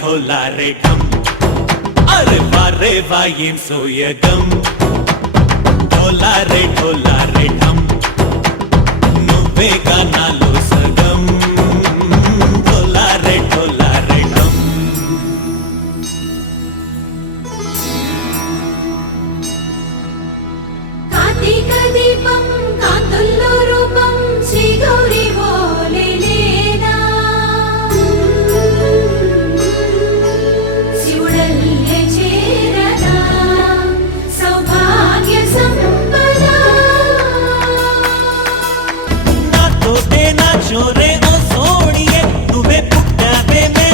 ढोला रे ढम अरे वाह ఏం సోయగం ढोला रे ढम నువ్వే నాలో సగం ढोला रे ढम కార్తీక దీపం కాంతుల్లో రూపం శ్రీ గౌరీ छोरे ओ सोड़िए नुवे पुट्टावे में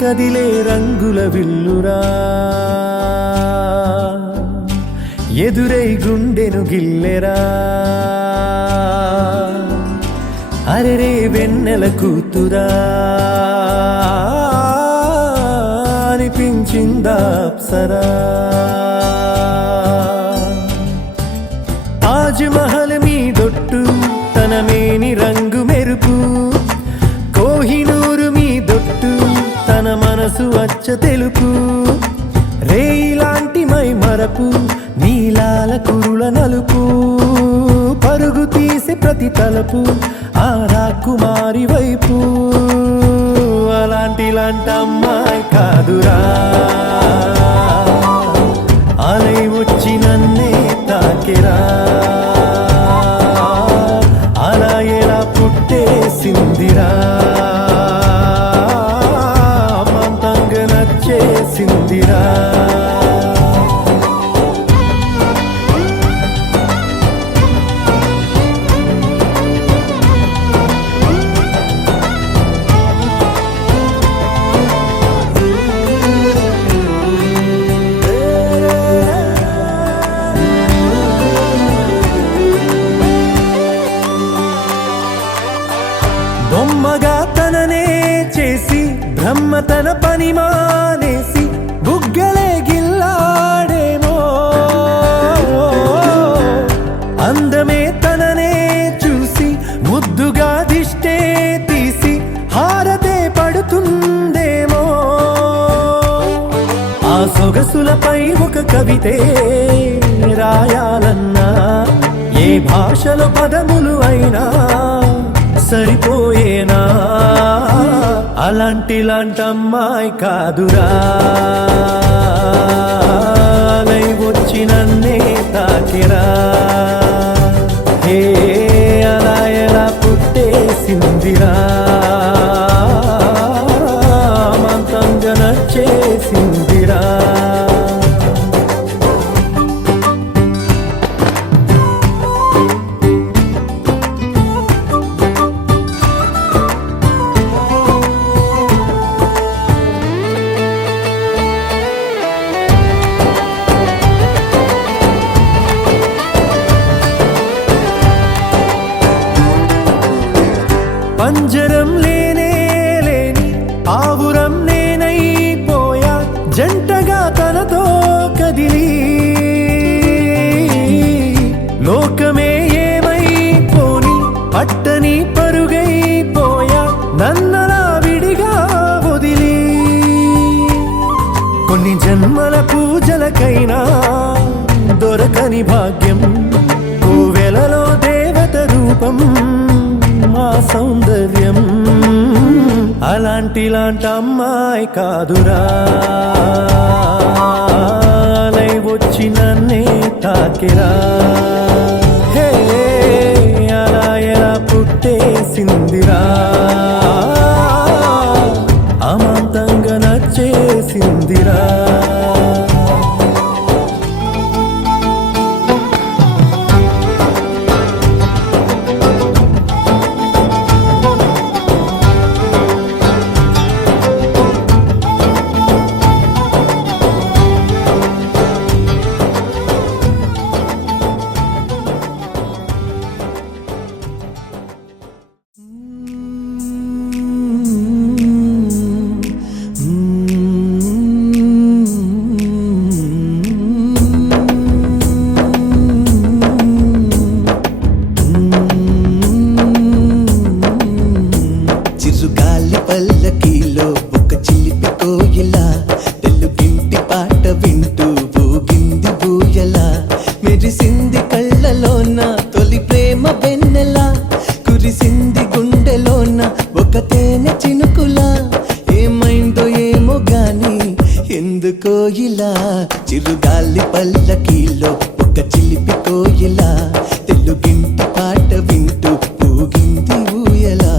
కదిలే రంగుల విల్లురా ఎదురై గుండెను గిల్లెరా అరెరే వెన్నెల కూతురా అనిపించిందా అప్సరా తాజ్ మహల్ మీదొట్టు తన మేని రంగు మెరుపు కోహినూరు మీదొట్టు తన మనసు అచ్చ తెలుపు రేయిలాంటి మై మరపు నీలాల కురుల నలుపు పరుగు తీసి ప్రతి తలపు ఆ రాకుమారి వైపు అలాంటి అమ్మాయి కాదురా అలై వచ్చి నన్నే తాకిరా అలా ఎలా పుట్టేసిందిరా అమాంతంగా నచ్చేసిందిరా బొమ్మగా తననే చేసి బ్రహ్మ తన పని మానేసి బుగ్గలే గిల్లాడేమో అందమే తననే చూసి ముద్దుగా దిష్టే తీసి హారతే పడుతుందేమో ఆ సొగసులపై ఒక కవితే రాయాలన్నా ఏ భాషలో పదములు అయినా సరిపోయేనా అలాంటి అమ్మాయి కాదురా అలై వచ్చి నన్నే తాకిరా హే అలా ఎలా పుట్టేసిందిరా అమాంతంగా నచ్చేసిందిరా పంజరం లేనే లేని ఆవురం నేనైపోయా జంటగా తనతో కదిలి లోకమే ఏమైపోని పట్టని పరుగైపోయా నన్నలా విడిగా వదిలి కొన్ని జన్మల పూజలకైనా దొరకని భాగ్యం కోవెలలో దేవత రూపం మా సౌందర్యం అలాంటి అమ్మాయి కాదురా అలై వచ్చి నన్నే తాకిరా హే అలా ఎలా పుట్టేసిందిరా అమాంతంగా నచ్చేసిందిరా కోయిలా చిరుగాలి పల్లకీలో ఒక చిలిపి కోయిలా తెలుగింటి పాట వింటూ ఊగింది ఊయలా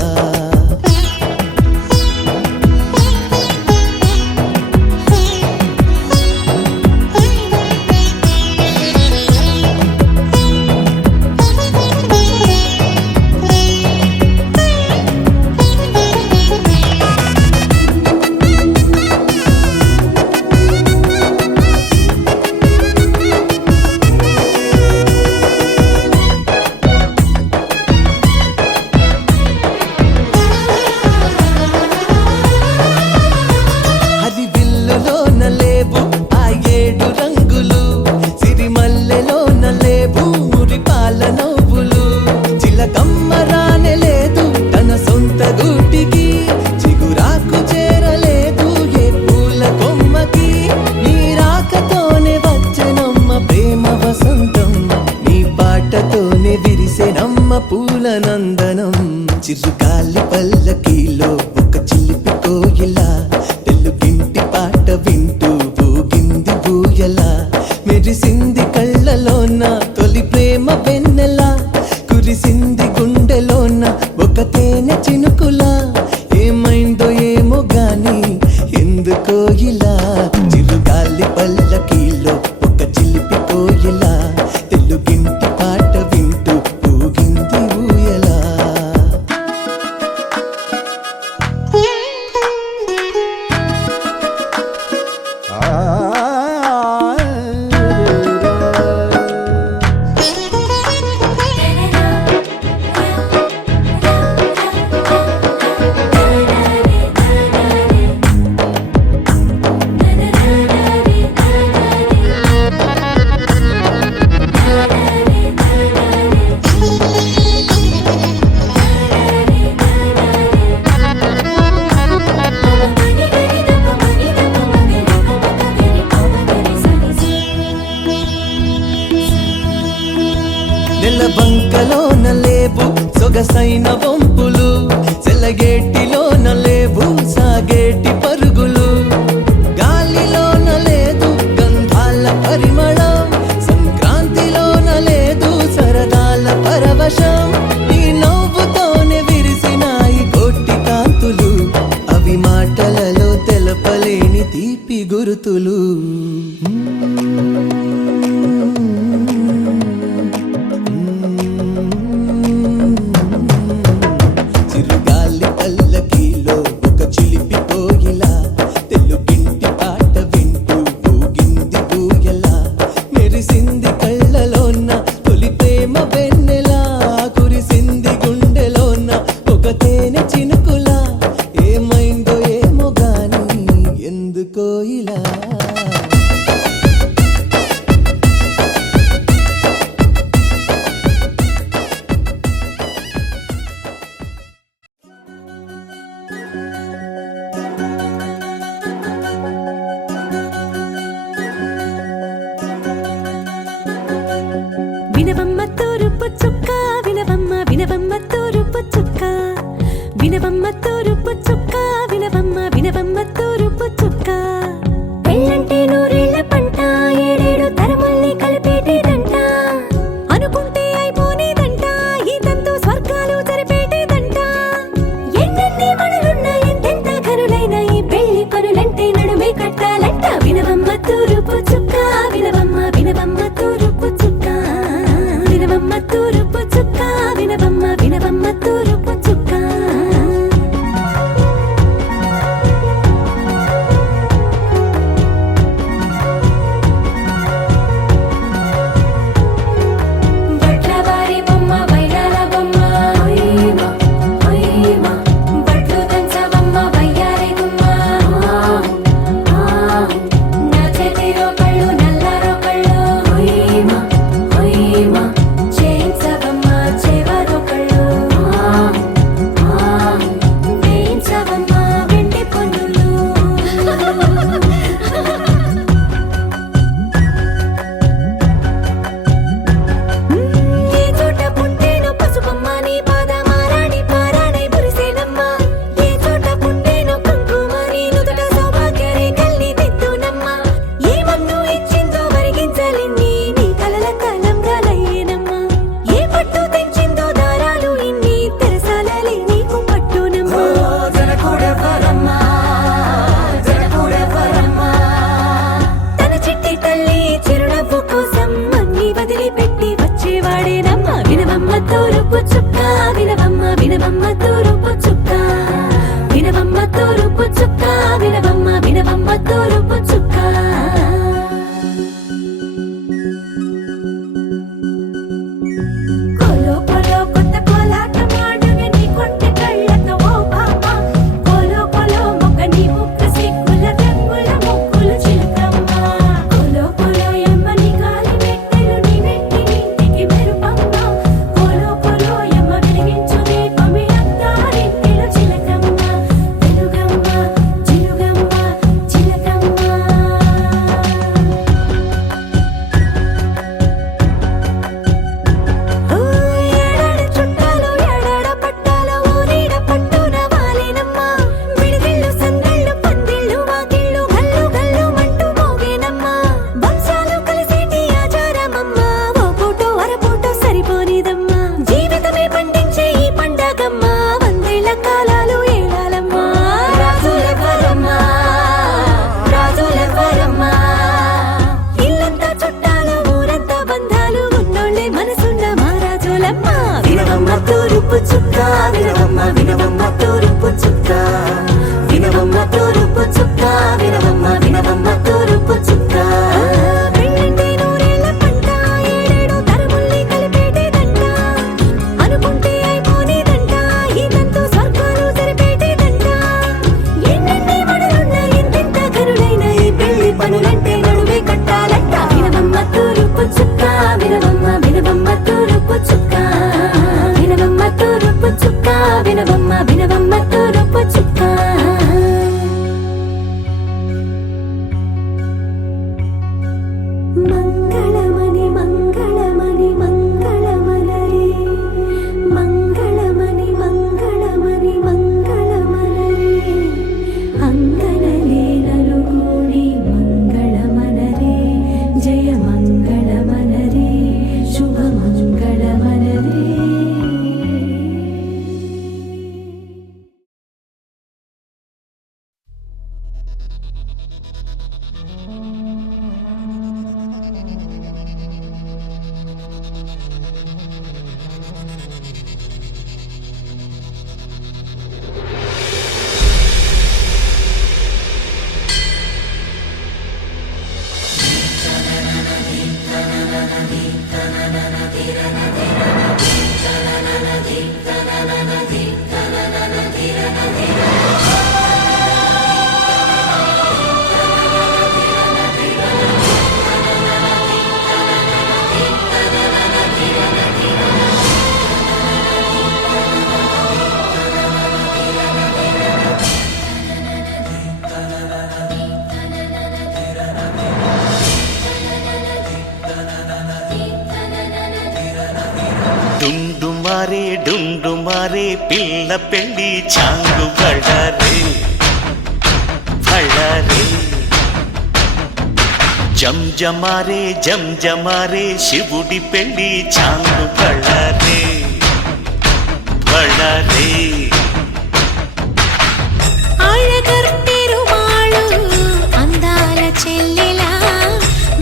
పూల నందనం చిరుగాలి పల్లకీలో ఒక చిలిపి కోయిల తెలుగింటి పాట వింటూ ఊగింది ఊయల మెరిసింది కళ్ళలోన తొలి ప్రేమ వెన్నెల కురిసింది గుండెలోన ఒక తేనె చినుకులా ఏమైందో ఏమో గాని ఎందుకో ఇలా చిరుగాలి పల్లకీలో ఒక చిలిపి కోయిల తెలుగింటి పాట వింటూ ఊగింది ఊయలా నెలబంకలోన లేవు సొగసైన వంపులు సెలగేటిలోన లేవు సాగేటి పరుగులు గాలిలోన లేదు గంధాల పరిమళం సంక్రాంతిలోన లేదు సరదాల పరవశం నీ నవ్వుతోనే విరిసినాయి కోటి కాంతులు అవి మాటలలో తెలపలేని తీపి గురుతులు చిరుగాలి పల్లకీలో ఒక చిలిపి కోయిల తెలుగింటి పాట వింటూ ఊగింది ఊయల మెరిసింది కళ్ళలోన తొలి ప్రేమ వెన్నెల కురిసింది గుండెలోన ఒక తేనె చినుకులా ఏమైందో ఏమో గాని ఎందుకో ఇలా వినవమ్మ తూరుపు చుక్క వినవమ్మ వినవమ్మ తూరుపు చుక్క వినవమ్మ తూరుపు చుక్క వినవమ్మ వినవమ్మ తూరుపు చుక్క పెళ్ళంటే నూరేళ్ల పంట ఏడేడు తరముల్ని కలిపేటేదంట అనుకుంటే అయిపోనేదంట ఈ తంతు స్వర్గాలు జరిపేటేదంట ఎన్నెన్ని మనులున్న ఎంతెంత ఘనులైన ఈ పెళ్లి పనులంటే నడుమే కట్టాలంట వినవమ్మ తూరుపు చుక్క వినవమ్మ వినవమ్మ తూరుపు చుక్క వినవమ్మ తూరుపు చుక్క వినవమ్మ వినవమ్మ తూరుపు చుక్క మారే డుండు మారే పిల్ల పెళ్ళి చాంగు బళ్ళారే బళ్ళారే జంజమారే జంజమారే శివుడి పెళ్ళి చాంగు బళ్ళారే బళ్ళారే అళగర్ పెరుమాళు అందాల చెల్లెలా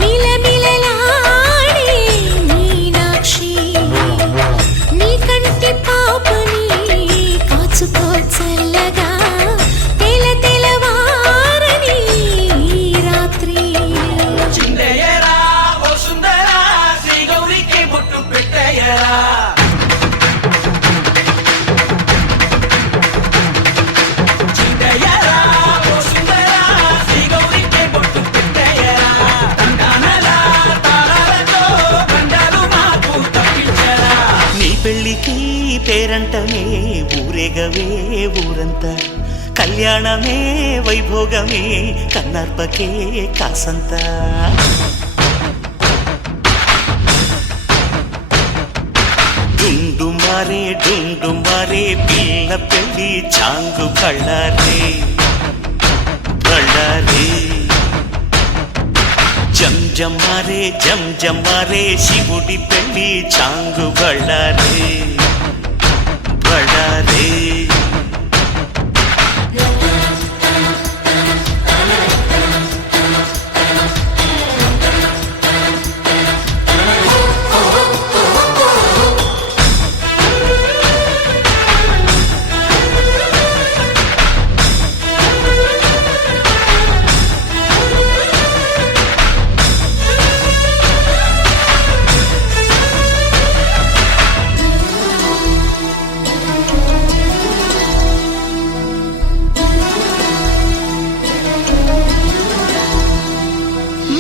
మిలమిలలాడే మీనాక్షి నీ కంటి పాపని కాచుకో చల్లగా తెల తెలవారని ఈ రాత్రి చిందయ్యరా ఓ సుందరా శ్రీ గౌరికి బొట్టు పెట్టయ్యరా చిందయ్యరా ఓ సుందరా శ్రీ గౌరికి బొట్టు పెట్టయ్యరా దండానల తాళాలతో దండాలు మాకు తప్పించరా నీ పెళ్ళికి పేరంటమే ఊరేగవే ఊరంతా కళ్యాణమే వైభోగమే కన్నార్పకే కాసంత డుండు మారే పిల్ల పెళ్ళి చాంగు బళ్ళారే బళ్ళారే జంజమారే శివుడి పెళ్ళి చాంగు బళ్ళారే బళ్ళారే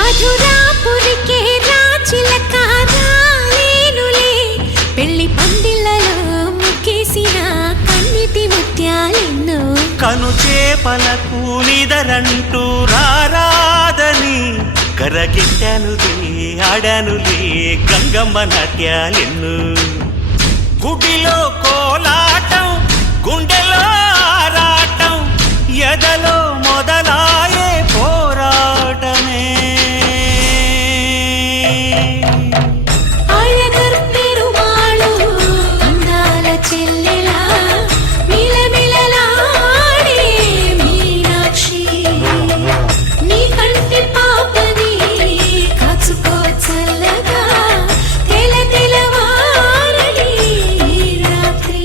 మధురాపురికే రాచిలక రాలేనులే పెళ్లి పందిళ్ళలో ముక్కేసిన కన్నిటి ముత్యాలెన్నో కను చేపలకు నిదరంటూ రారాదని కరగిట్టానులే ఆడానులే గంగమ్మ నాట్యాలెన్ను గుడిలో కోలాటం గుండెలో ఆరాటం ఎదలో మొదలాయే పోరాటమే అళగర్ పెరుమాళు అందాల చెల్లెలా మిలమిలలాడే మీనాక్షి నీ కంటి పాపని కాచుకో చల్లగా తెల తెలవారని ఈ రాత్రి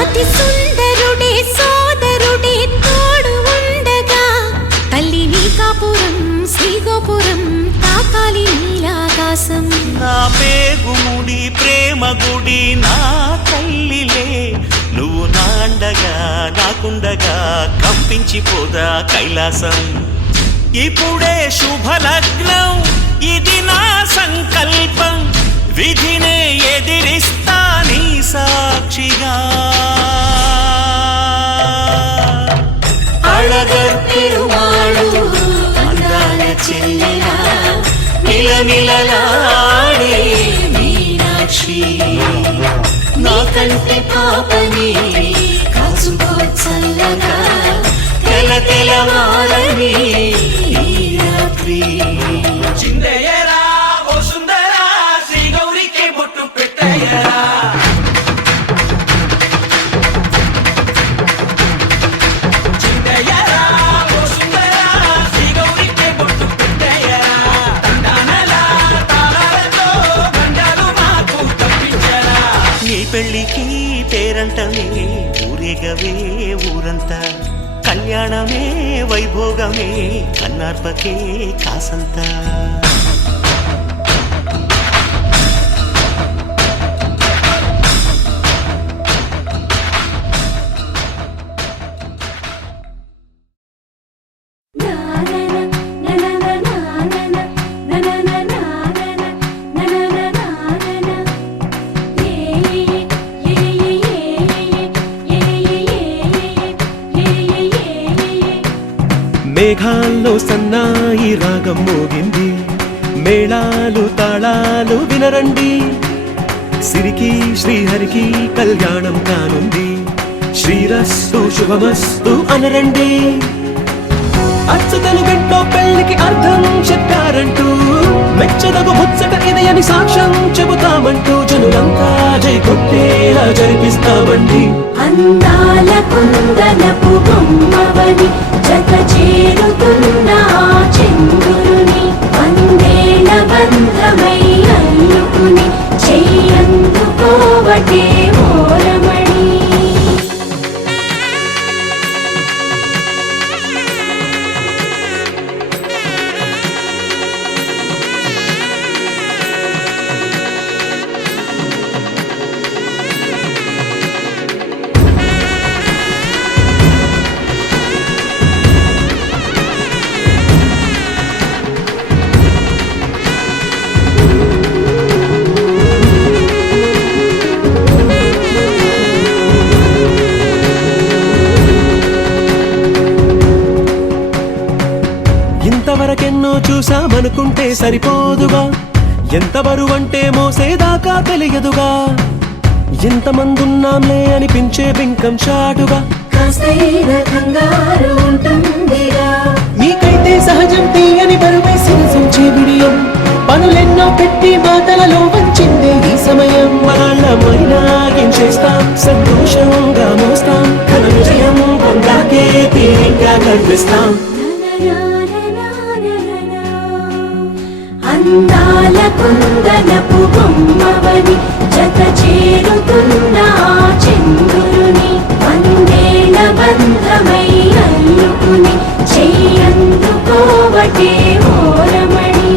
అతి సుందరుడే సోదరుడే తోడు ఉండగా తల్లి నీ కాపురం శ్రీగోపురం తాకాలి నీలాకాశం నా పేగుముడి ప్రేమ గుడి నా తల్లిలే నువ్వు నాండగా నాకుండగా కంపించిపోదా కైలాసం ఇప్పుడే శుభలగ్నం ఇది నా సంకల్పం విధినే ఎదిరిస్తా నీ సాక్షిగా అళగర్ పెరుమాళు అందాల చెల్లెలా మిలమిలలాడే మీనాక్షి నా కంటి పాపని కాచుకో చల్లగా తెల తెలవారని ఈ రాత్రి చిందయ్యరా ఓ సుందరా శ్రీ గౌరికి బొట్టు పెట్టయ్యరా చిందయ్యరా ఓ సుందరా శ్రీ గౌరికి బొట్టు పెట్టయ్యరా దండానల తాళాలతో దండాలు మాకు తప్పించరా నీ పెళ్ళికి పేరంటమే ఊరేగవే ఊరంతా కళ్యాణమే వైభోగమే కన్నార్పకే కాసంత మేఘాల్లో సన్నాయి రాగం మోగింది మేళాలు తాళాలు వినరండి సిరికి శ్రీహరికి కళ్యాణం కానుంది శ్రీరస్తు శుభమస్తు అనరండి అచ్చతలు గంటో పెళ్లికి అర్థం చెప్పారంటూ మెచ్చదగు ముచ్చట ఇది అని సాక్ష్యం చెబుతామంటూ జనులంతా జై కొట్టేలా జరిపిస్తామండి అందాల కుందనపు బొమ్మవని జత చేరుతున్న చంద్రుని వందేల బంధమై అల్లుకుని చెయ్యందుకోవటే ఓరమణి ఇంతవరకెన్నో చూసామనుకుంటే సరిపోదుగా ఎంత బరువంటే మోసేదాకా తెలియదుగా ఇంతమందున్నాంలే అనిపించే బింకం చాటుగా కాస్తైన కంగారు ఉంటుందిరా మీకైతే సహజం తీయని బరువై సిరసించే బిడియం పనులెన్నో పెట్టి మాటలలో వంచిందే ఈ సమయం వాళ్ళమైనా ఏం చేస్తాం సంతోషంగా మోస్తాం ఘన విజయం పొందాకే తీరిగ్గా కనిపిస్తాం అందాల కుందనపు బొమ్మవని జత చేరుతున్న చంద్రుని వందేల బంధమై అల్లుకుని చెయ్యందుకోవటే ఓరమణి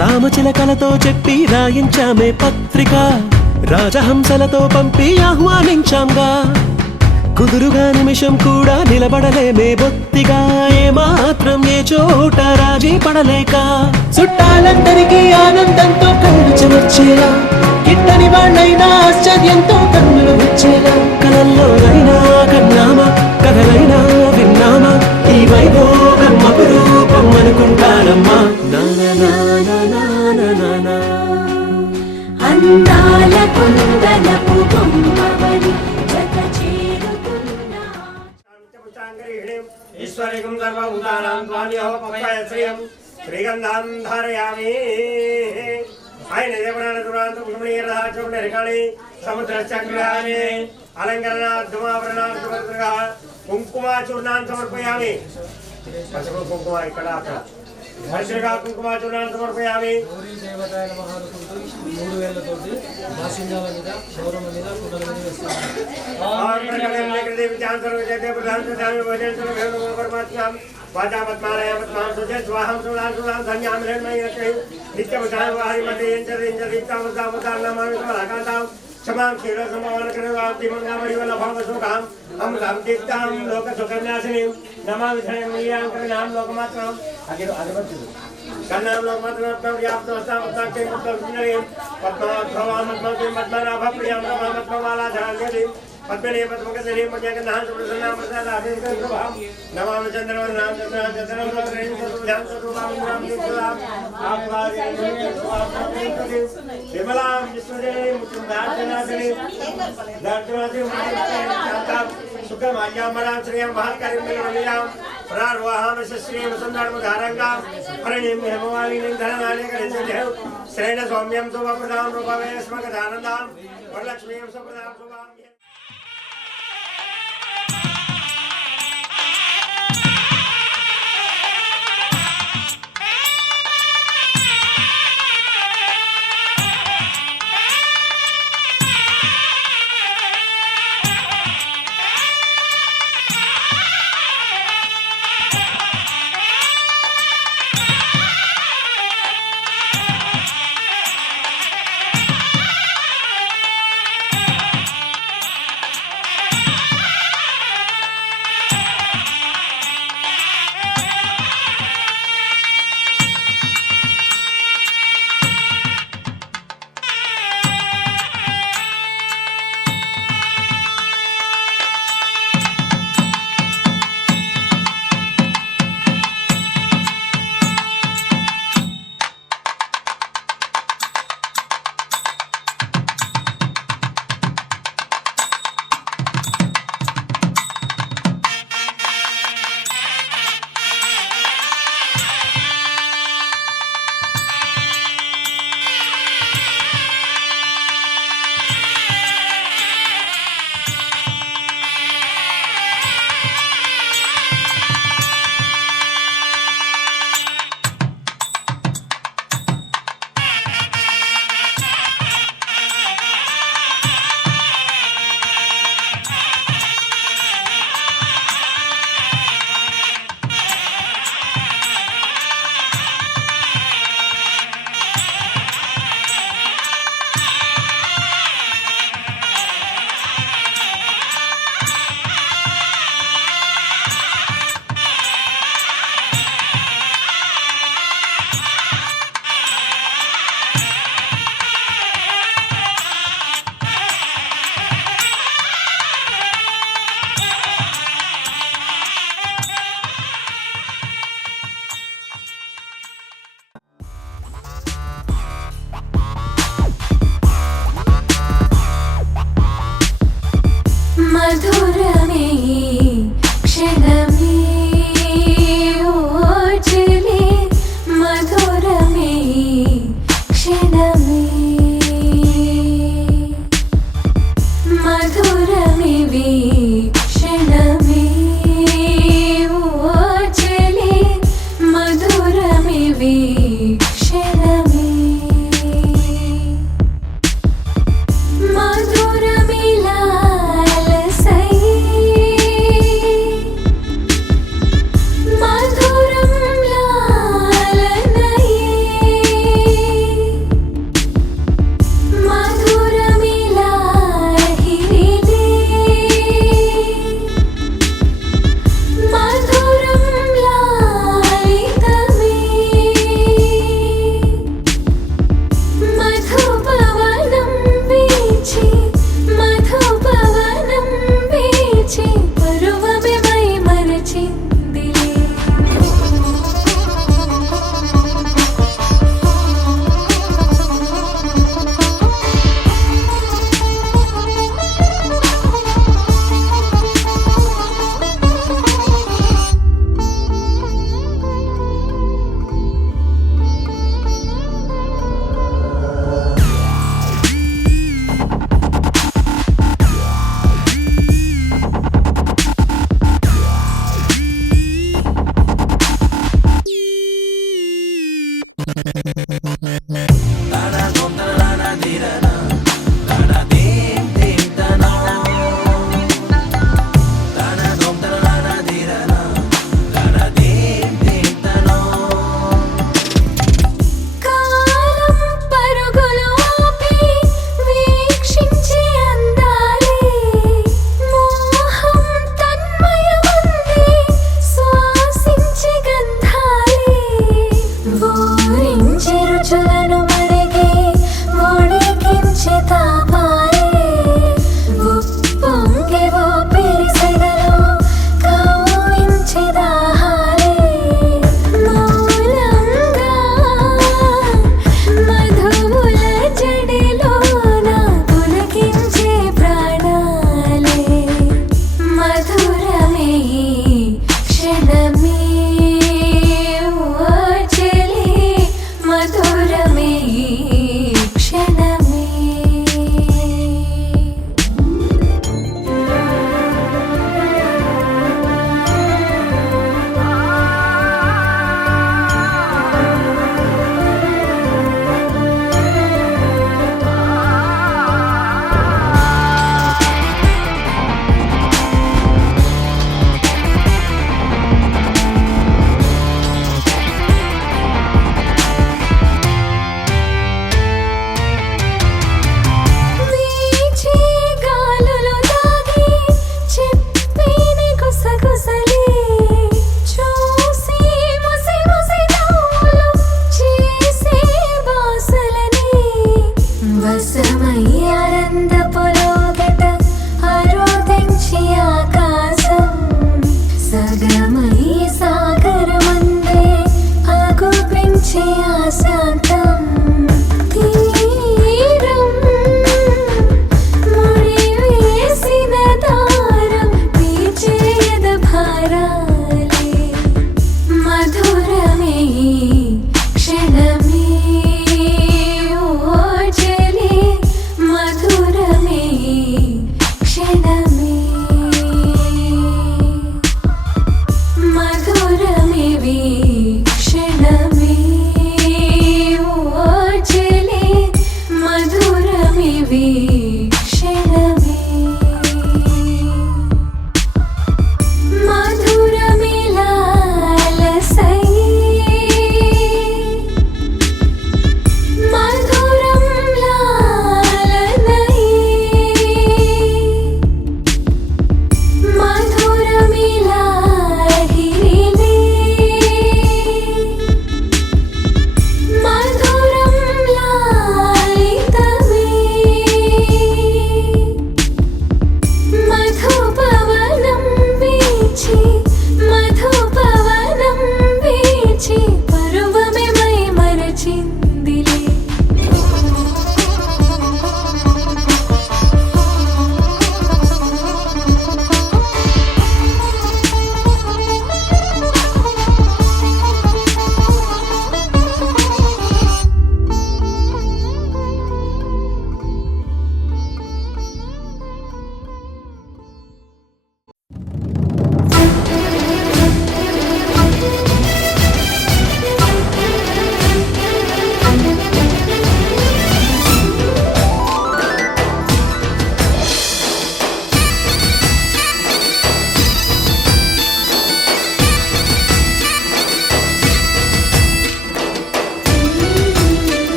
రామచిలకలతో చెప్పి రాయించామే పత్రిక రాజహంసలతో పంపి ఆహ్వానించాంగా కుదురుగా నిమిషం కూడా నిలబడలేమే బొత్తిగా ఏమాత్రం ఏ చోట రాజీ పడలేక చుట్టాలందరికీ ఆనందంతో కళ్ళు చెమర్చేలా గిట్టని వాళ్ళైనా ఆశ్చర్యంతో కన్నులు వచ్చేలా కలల్లోనైనా కన్నామా కథలైనా విన్నామా ఈ వైభోగం అపురూపం అనుకుంటానమ్మా అందాల కుందనపు బొమ్మవని జత చేరుతున్న ఈశ్వరికం సర్వభూతానాం త్వామ్యహో పప్పయశ్రియం శ్రీగంధాం ధారయామి ఆయన దేవరాణ దురాంత పుష్మణీయరహాచోపణి సముద్రశ్చక్రామి అలంకరణార్థమాభరణార్థవర్తగా కుంకుమాచూర్ణాన్ని సమర్పయామి పసుపు కుంకుమ ఇక్కడ అక్కడ హర్షగా కుంకుమాచూర్ణాన్ని సమర్పయామి గౌరీ దేవతాయ నమః అనుకుంటూ 3 వేలతోటి బాసింగాల మీద గౌరవ మీద కుండల మీద వేస్తాము क्षमां क्षीर समावन कृतवाप्तिमंगामणिवल्लभावसुखां अमृतां दीप्तां लोकसुखन्यासिनीं नमामि श्रेयमूल्याङ्करणां लोकमात्रम् कन्नां लोकमात्रं व्याप्तमस्तामस्ताक्षे मुक्तसुन्दरीं पद्माध्रवामत्मतीं पद्मनाभप्रियां रमामत्ममालाधराङ्गलीं पद्मने पद्मकदलीं पद्मकन्नां सुप्रसन्नां प्रसादाभिषेकं नमामि चन्द्रवर्णां चन्द्रं चन्द्रं चतुर्भुजां चतुर्बाहुं दीप्तां आप्लादिं विमलां विष्णुदेवीं मुकुन्दां वाचनासने दर्शनासने सुखमाज्ञामरां श्रियं महत्करिं प्रार्वाहाम श्रीं वसुन्धर्मधारंगां परिणीं हेमवालिनीं धननालेकरिं श्रेण सौम्यं शुभप्रदां रूपवेस्मकदानन्दां वरलक्ष्मीं सुप्रदां शुभां मधुरमे क्षणमे ओजले मधुरमे क्षणमे मधुरमे क्षणमे ओजले मधुरमे क्षणमे मधुरमिला రసమయ్యానందపులోగట ఆరోదించి ఆకాశం సగమై సాగరమందే ఆగుపించి ఆశాంతం తీరం ముడివేసిన దారం తీర్చేయద భారాలే మధురమే క్షణమే ఓజలే మధురమే క్షణమే మధురమే వీక్షణమే ఓజలే మధురమే వీక్షణమే మధురమే లాలసై మధురం లాలనై మధురమే లాహిరిలే మధురం లాలితమే మధుపవనం వీచి మధుపవనం వీచి పరువమే మై మరచిందిలే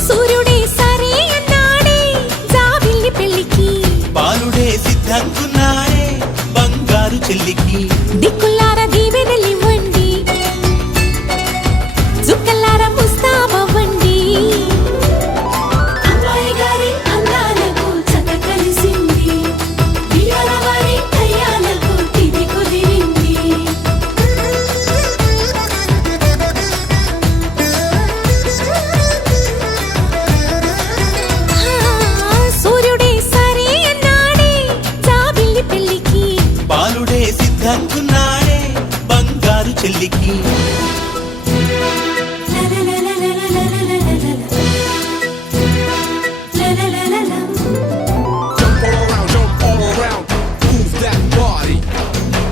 సూర్యుడే సరే అన్నాడే జాబిల్లి పెళ్ళికి బాలుడే సిద్ధంకున్నాడే బంగారు చెల్లికి దిక్కులార దీవెనలివ్వండి జుక్కలార ముస్తాబవ్వండి అమ్మాయి గారి అందాలకు చక్క కలిసింది బియ్యాల వారి కయ్యాలకు తిది కుదిరింది సూర్యుడే సరే అన్నాడే జాబిల్లి పెళ్ళికి బాలుడే సిద్ధంకున్నాడే బంగారు చెల్లికి Jump all around, jump all around, move that body.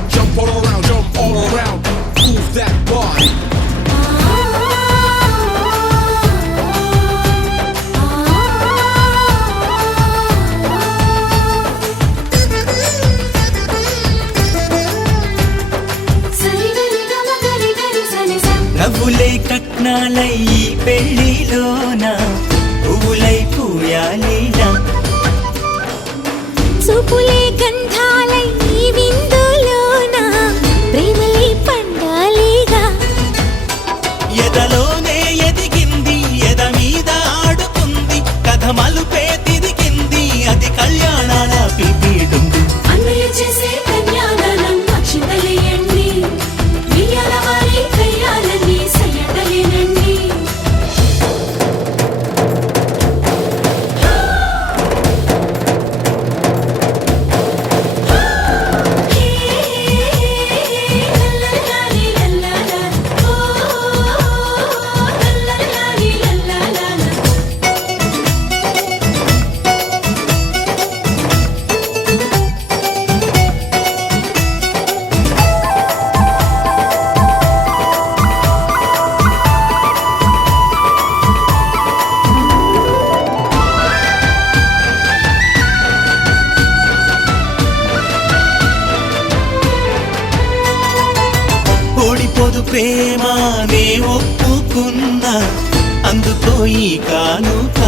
Jump all around, jump all around, move that body. నవ్వులై కట్నాలై ఈ పెళ్లిలోన పువ్వులై పూయాలీలా చూపులే గంధాలై ఈ విందులోన ప్రేమలే పండాలిగా ఎదలోనే ఎదిగింది ఎద మీద ఆడుతుంది కథ మలుపే తిరిగింది అది కళ్యాణాల పిలిపిడుంది అన్నయ్య చేసే కన్యాదానం అక్షింతలేయండి బియ్యాల వారి కయ్యాలని సయ్యటలేనండి ఓడిపోదు ప్రేమ నే ఒప్పుకున్నా అందుకో ఈ కానుక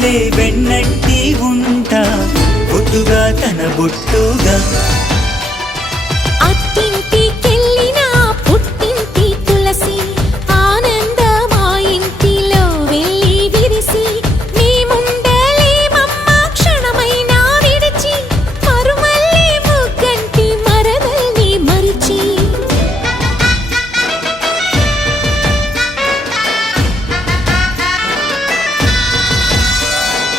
వల్లే వెన్నంటి ఉంటా బొట్టుగా తన బొట్టుగా అత్తింటికెళ్ళిన పుట్టింటి తులసి ఆనందమా ఇంటిలో వెళ్ళి విరిసి మేముండలేమమ్మ క్షణమైనా విడిచి మరుమల్లే ముగ్గంటి మరదల్ని మరిచి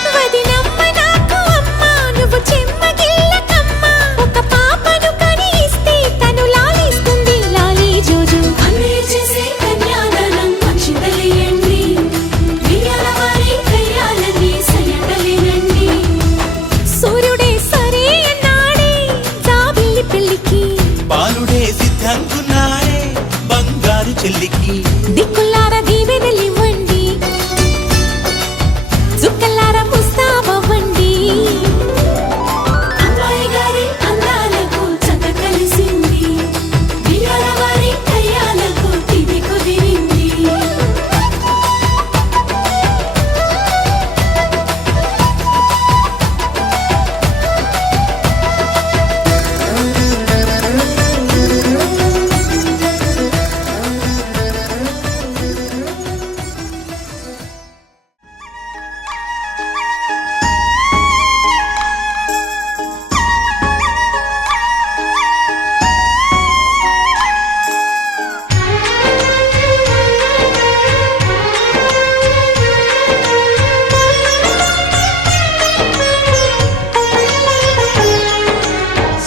వదినమ్మ నాకు అమ్మ నువ్వు చెమ్మగిల్లకమ్మ ఒక పాపను కని ఇస్తే తను లాలిస్తుంది లాలి జోజో అన్నయ్య చేసే కన్యాదానం అక్షింతలేయండి వియ్యాల వారి కయ్యాలన్నీ సయ్యటలేనండి సూర్యుడే సరే అన్నాడే జాబిల్లి పెళ్ళికి బాలుడే సిద్ధంగున్నాడే బంగారు చెల్లికి దిక్కులార దీవెనలివ్వండి చుక్కలార ముస్తాబవ్వండి అమ్మాయి గారి అందాలకు చత కలిసింది వియ్యాల వారి కయ్యాలకు తిది కుదిరింది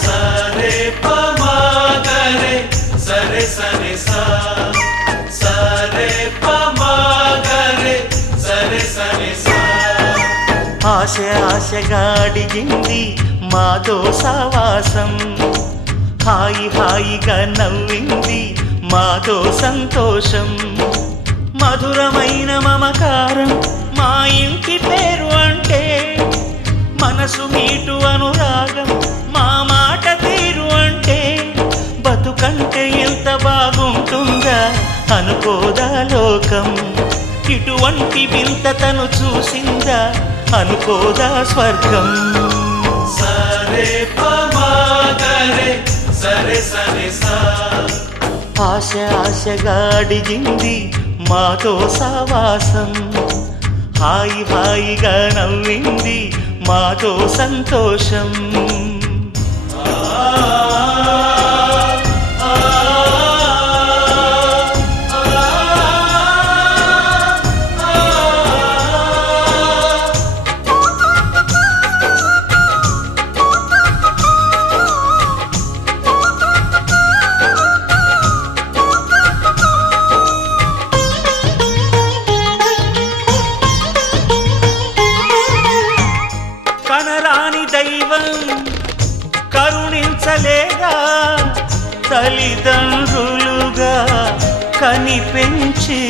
సరే పమాగరే సరే సరే సా సరే పమాగరే సరే సరే సా ఆశ ఆశగా అడిగింది మాతో సావాసం హాయి హాయిగా నవ్వింది మాతో సంతోషం మధురమైన మమకారం మా ఇంటి పేరు అంటే మనసు మీటు అనురాగం మా మాట తీరు అంటే బతుకంటే ఎంత బాగుంటుందా అనుకోదా లోకం ఇటువంటి వింత తను చూసిందా అనుకోదా స్వర్గం సరే పమాగరే సరే సరే సా ఆశ ఆశగా అడిగింది మాతో సావాసం హాయి హాయిగా నవ్వింది మాతో సంతోషం కనరాని దైవం కరుణించలేదా తల్లిదండ్రులుగా కని పెంచి